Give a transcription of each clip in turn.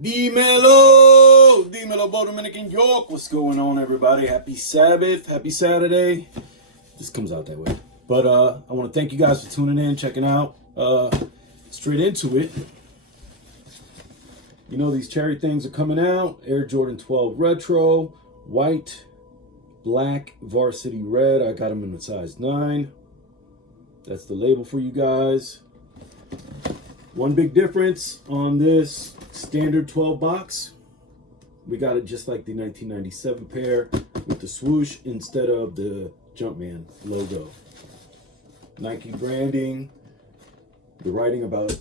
Dímelo, Bo Dominican York. What's going on, everybody? Happy Sabbath, happy Saturday. This comes out that way. But I want to thank you guys for tuning in, checking out. Straight into it. You know, these cherry things are coming out. Air Jordan 12 Retro, white, black, varsity red. I got them in a size 9. That's the label for you guys. One big difference on this standard 12 box. We got it just like the 1997 pair with the swoosh instead of the Jumpman logo. Nike branding, the writing about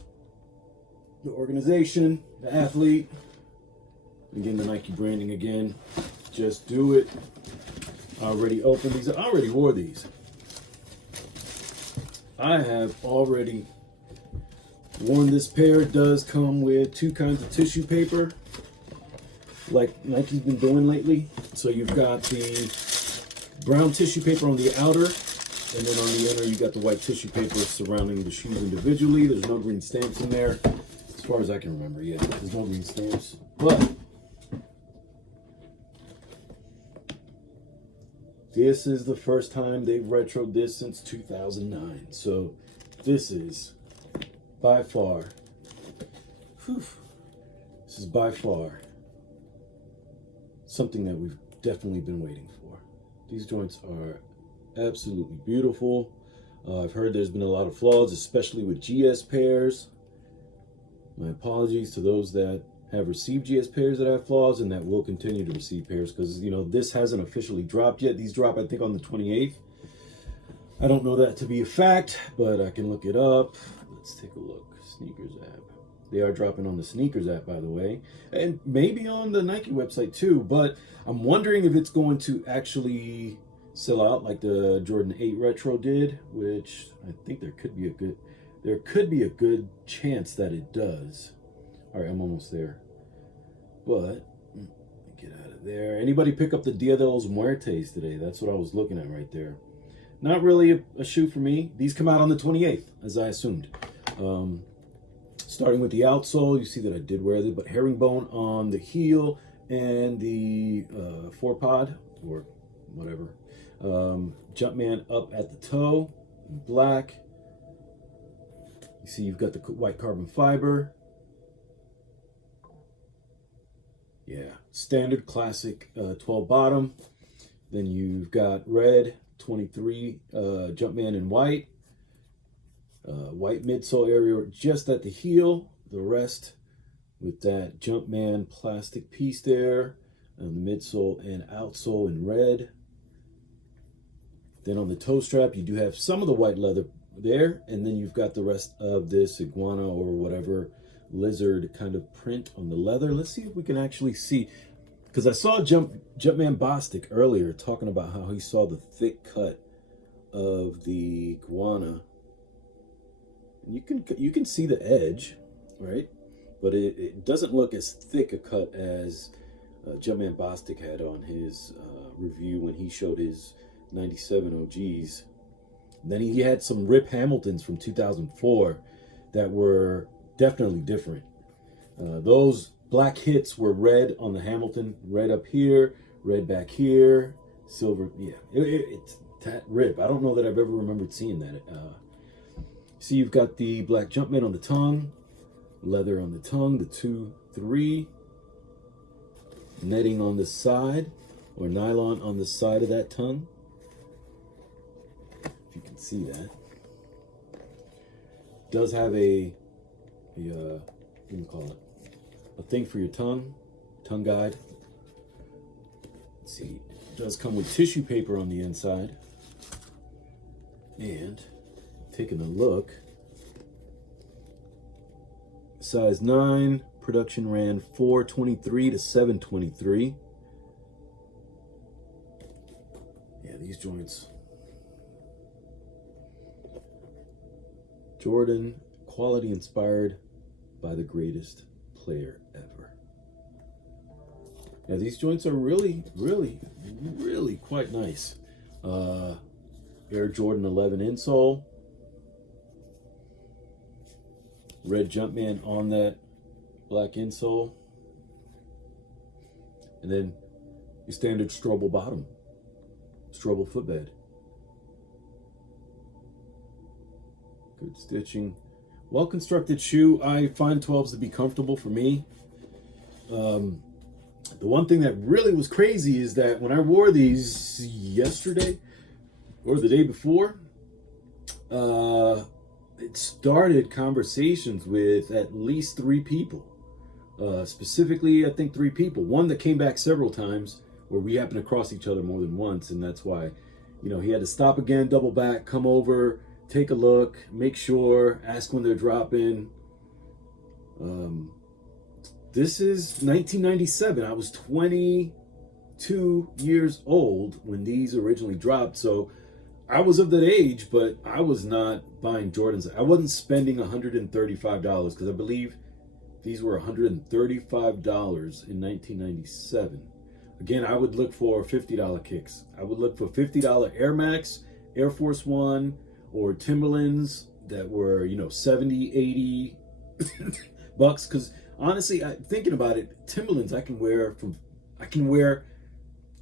the organization, the athlete. Again, the Nike branding again. Just do it. I already opened these. I already wore these. I have already worn this pair. It does come with 2 kinds of tissue paper, like Nike's been doing lately. So you've got the brown tissue paper on the outer, and then on the inner you got the white tissue paper surrounding the shoes individually. There's no green stamps in there, as far as I can remember. Yeah, there's no green stamps. But this is the first time they've retroed this since 2009. So this is by far, this is by far something that we've definitely been waiting for. These joints are absolutely beautiful. I've heard there's been a lot of flaws, especially with GS pairs. My apologies to those that have received GS pairs that have flaws and that will continue to receive pairs, because, you know, this hasn't officially dropped yet. These drop, I think, on the 28th. I don't know that to be a fact, but I can look it up. Let's take a look. Sneakers app. They are dropping on the Sneakers app, by the way, and maybe on the Nike website too, but I'm wondering if it's going to actually sell out like the Jordan 8 Retro did, which I think there could be a good chance that it does. All right, I'm almost there. But get out of there. Anybody pick up the Dia de los Muertes today? That's what I was looking at right there. Not really a shoe for me. These come out on the 28th, as I assumed. Starting with the outsole, you see that I did wear it, but herringbone on the heel and the forepod, or whatever. Jumpman up at the toe, in black. You see you've got the white carbon fiber. Yeah, standard classic 12 bottom. Then you've got red 23 Jumpman in white. White midsole area just at the heel. The rest with that Jumpman plastic piece there. And the midsole and outsole in red. Then on the toe strap, you do have some of the white leather there. And then you've got the rest of this iguana or whatever lizard kind of print on the leather. Let's see if we can actually see, because I saw Jumpman Bostic earlier talking about how he saw the thick cut of the iguana. And you can see the edge, right? But it doesn't look as thick a cut as Jumpman Bostic had on his review when he showed his 97 OGs. Then he had some Rip Hamiltons from 2004 that were definitely different. Those black hits were red on the Hamilton, red up here, red back here, silver. Yeah, it's that Rip. I don't know that I've ever remembered seeing that. See, you've got the black Jumpman on the tongue, leather on the tongue, the 2-3, netting on the side, or nylon on the side of that tongue. If you can see that. Does have a what do you call it? A thing for your tongue guide. Let's see, it does come with tissue paper on the inside. And taking a look, size 9, production ran 423 to 723. Yeah, these joints. Jordan, quality inspired by the greatest player ever. Yeah, these joints are really quite nice. Air Jordan 11 insole. Red Jumpman on that black insole. And then your standard Strobel bottom, Strobel footbed. Good stitching. Well-constructed shoe. I find 12s to be comfortable for me. The one thing that really was crazy is that when I wore these yesterday or the day before, it started conversations with at least 3 people. Specifically, I think 3 people. One that came back several times where we happened to cross each other more than once, and that's why, you know, he had to stop again, double back, come over, take a look, make sure, ask when they're dropping. This is 1997. I was 22 years old when these originally dropped, so I was of that age, but I was not buying Jordans. I wasn't spending $135 because I believe these were $135 in 1997. Again, I would look for $50 kicks. I would look for $50 Air Max, Air Force One, or Timberlands that were, you know, 70, 80 bucks. Because honestly, thinking about it, Timberlands I can wear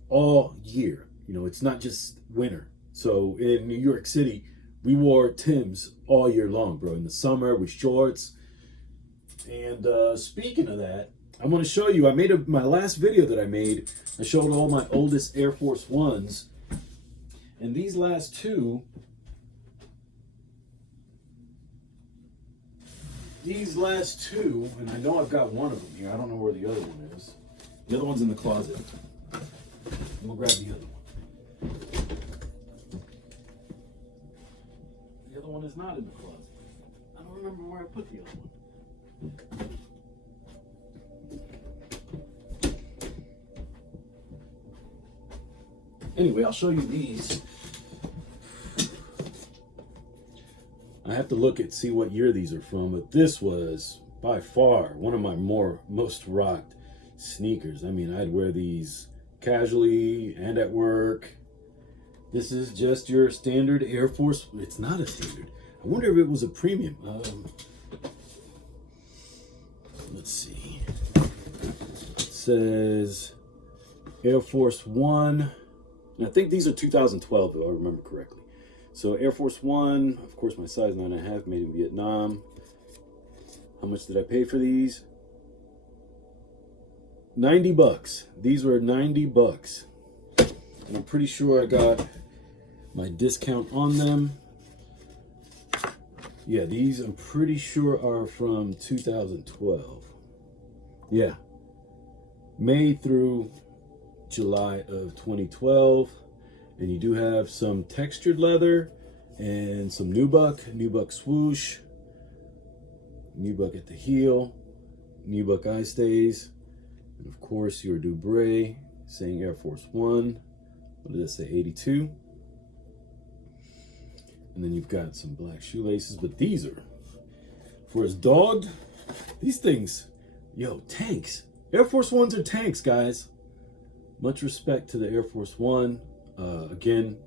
all year. You know, it's not just winter. So in New York City, we wore Timbs all year long, bro. In the summer with shorts. And speaking of that, I'm going to show you, my last video that I made, I showed all my oldest Air Force Ones. And these last two, and I know I've got one of them here. I don't know where the other one is. The other one's in the closet. We'll grab the other one. The other one is not in the closet. I don't remember where I put the other one. Anyway, I'll show you these. I have to look at see what year these are from, but this was by far one of my most rocked sneakers. I mean, I'd wear these casually and at work. This is just your standard Air Force. It's not a standard. I wonder if it was a premium. Let's see. It says Air Force One. And I think these are 2012, if I remember correctly. So Air Force One, of course, my size 9.5, made in Vietnam. How much did I pay for these? 90 bucks. These were 90 bucks. And I'm pretty sure I got my discount on them. Yeah, these I'm pretty sure are from 2012. Yeah. May through July of 2012. And you do have some textured leather and some nubuck swoosh, nubuck at the heel, nubuck eye stays, and of course your Dubray saying Air Force One. What did it say? 82. And then you've got some black shoelaces, but these are for his dog. These things, yo, tanks. Air Force Ones are tanks, guys. Much respect to the Air Force One. Again,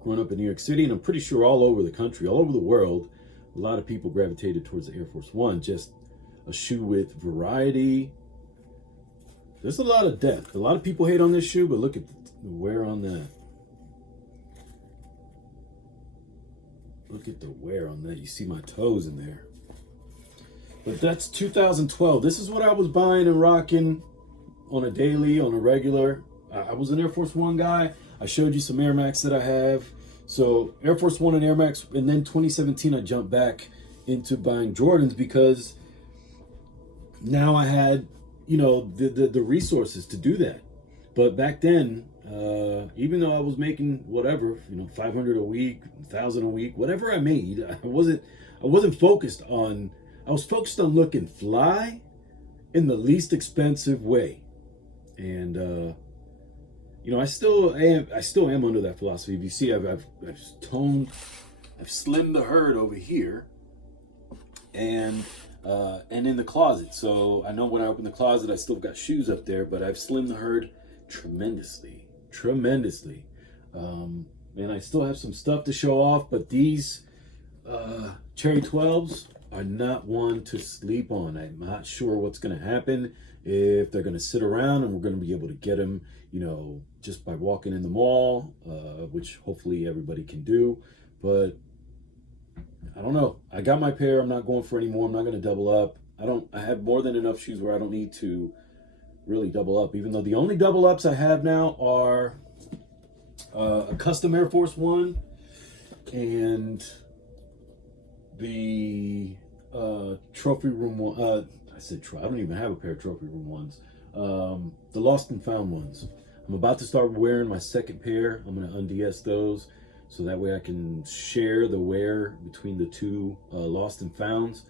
growing up in New York City, and I'm pretty sure all over the country, all over the world, a lot of people gravitated towards the Air Force One. Just a shoe with variety. There's a lot of depth. A lot of people hate on this shoe, but look at the wear on that. Look at the wear on that. You see my toes in there. But that's 2012. This is what I was buying and rocking on a daily, on a regular. I was an Air Force One guy. I showed you some Air Max that I have. So Air Force One and Air Max. And then 2017, I jumped back into buying Jordans because now I had, you know, the resources to do that. But back then, even though I was making whatever, you know, 500 a week, 1,000 a week, whatever I made, I wasn't focused on. I was focused on looking fly in the least expensive way, and you know, I still am under that philosophy. If you see, I've slimmed the herd over here, and in the closet. So I know when I open the closet, I still got shoes up there, but I've slimmed the herd tremendously. And I still have some stuff to show off, but these Cherry 12s are not one to sleep on. I'm not sure what's going to happen. if they're going to sit around and we're going to be able to get them, you know, just by walking in the mall, which hopefully everybody can do. But I don't know. I got my pair. I'm not going for any more. I'm not going to double up. I have more than enough shoes where I don't need to really double up, even though the only double ups I have now are a custom Air Force One and the trophy room one. I don't even have a pair of trophy room ones. The lost and found ones. I'm about to start wearing my second pair. I'm going to unds those so that way I can share the wear between the two lost and founds.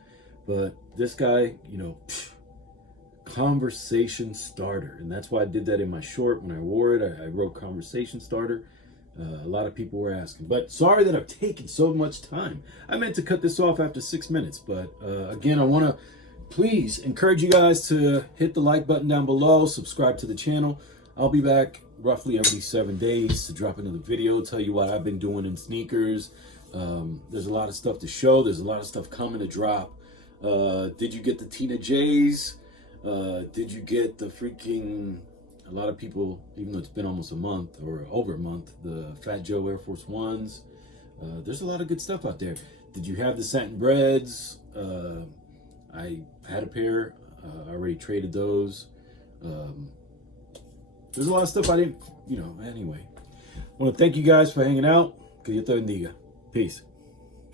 But this guy, you know, conversation starter, and that's why I did that in my short when I wore it. I wrote conversation starter. A lot of people were asking, but sorry that I've taken so much time. I meant to cut this off after 6 minutes, but again, I want to please encourage you guys to hit the like button down below, subscribe to the channel. I'll be back roughly every 7 days to drop another video, tell you what I've been doing in sneakers. There's a lot of stuff to show. There's a lot of stuff coming to drop. Did you get the Tina J's? Did you get the freaking, a lot of people, even though it's been almost a month or over a month, the Fat Joe Air Force Ones? There's a lot of good stuff out there. Did you have the satin breads? I had a pair. I already traded those. There's a lot of stuff I didn't, you know, anyway. I want to thank you guys for hanging out. Que Dios te bendiga. Peace.